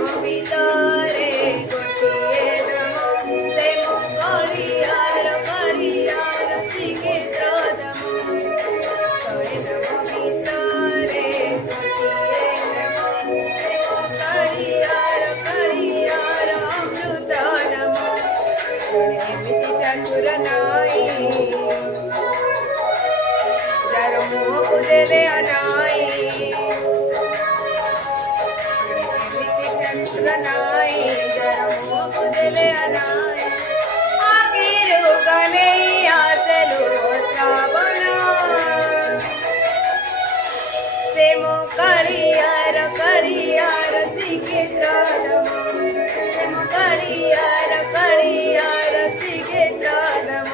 ଭିତରେ ଗୋଟିଏ ଦାମ ସେ ମୋ କଳିଆର ଶ୍ରୀକ୍ଷେତ୍ର ଧାମ ଶହେ ନାମ ଭିତରେ ଗୋଟିଏ ନାମ ସେ ମୋ କାଳିଆର ଅମୃତ ନାମ ଏମିତି ଠାକୁର ନାଇଁ ଯାର ମୁହଁକୁ ଦେଲେ ଅନାଇ नाई जरा मुँह दिले अनाई आखिर गले आसलो श्रावण से मो कलियार श्रीक्षेत्र धाम से मो कलियार श्रीक्षेत्र धाम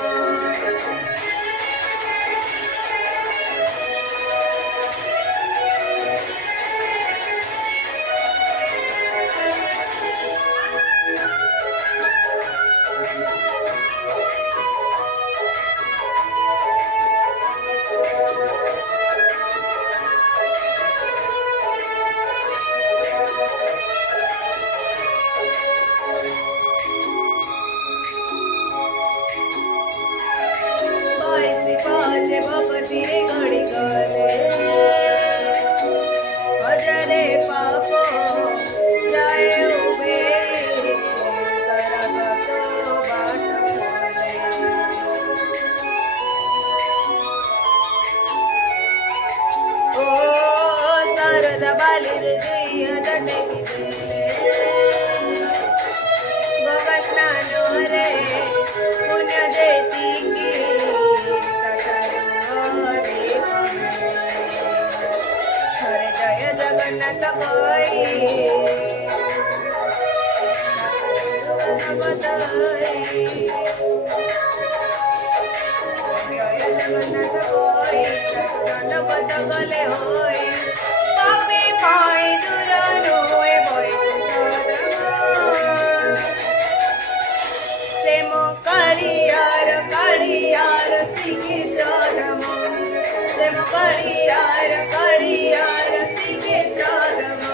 पाजे भगती घड़ी गले हजारे पाप जाए उबे सरग तो बाट खोले ओ शारदा बाली हृदय दंडकी देले भगत रे पुण्य देती की जगन्नाथ कोई जगन्नाथ कोई दंड गले होई पापी पाई दूर होए से मो कलियार श्रीक्षेत्र धाम से मो कलियार श्रीक्षेत्र धाम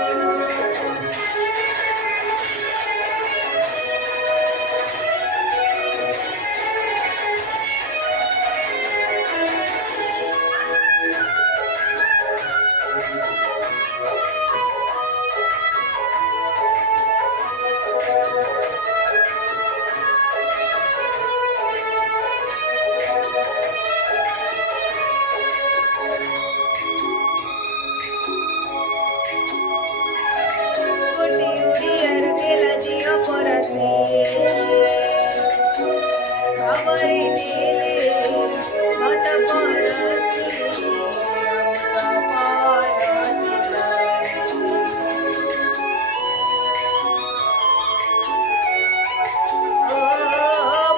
खबरी दिले मत परती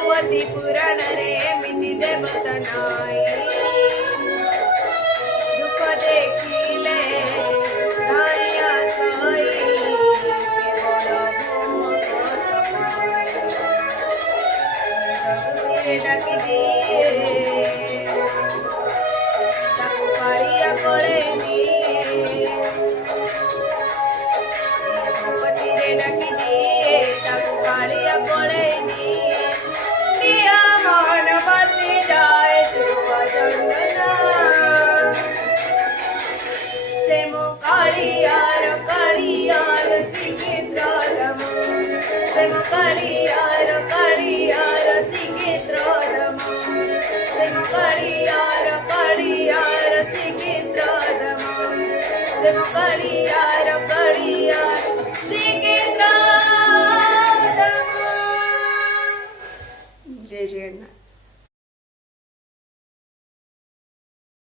पति पुराण रे मिति देवता नाई दुख देखिले नाइया सही डाकी दिए ताकू कालिया कोले दिए भगवती रे डाकी दिए ताकू कालिया कोले दिए दिया मन बसी जाए चुआ चंदना से मो कालियार श्रीक्षेत्र धाम से मो कालियार श्रीक्षेत्र धाम से मो कालियार श्रीक्षेत्र धाम से मो कालियार श्रीक्षेत्र धाम जय जगन्नाथ।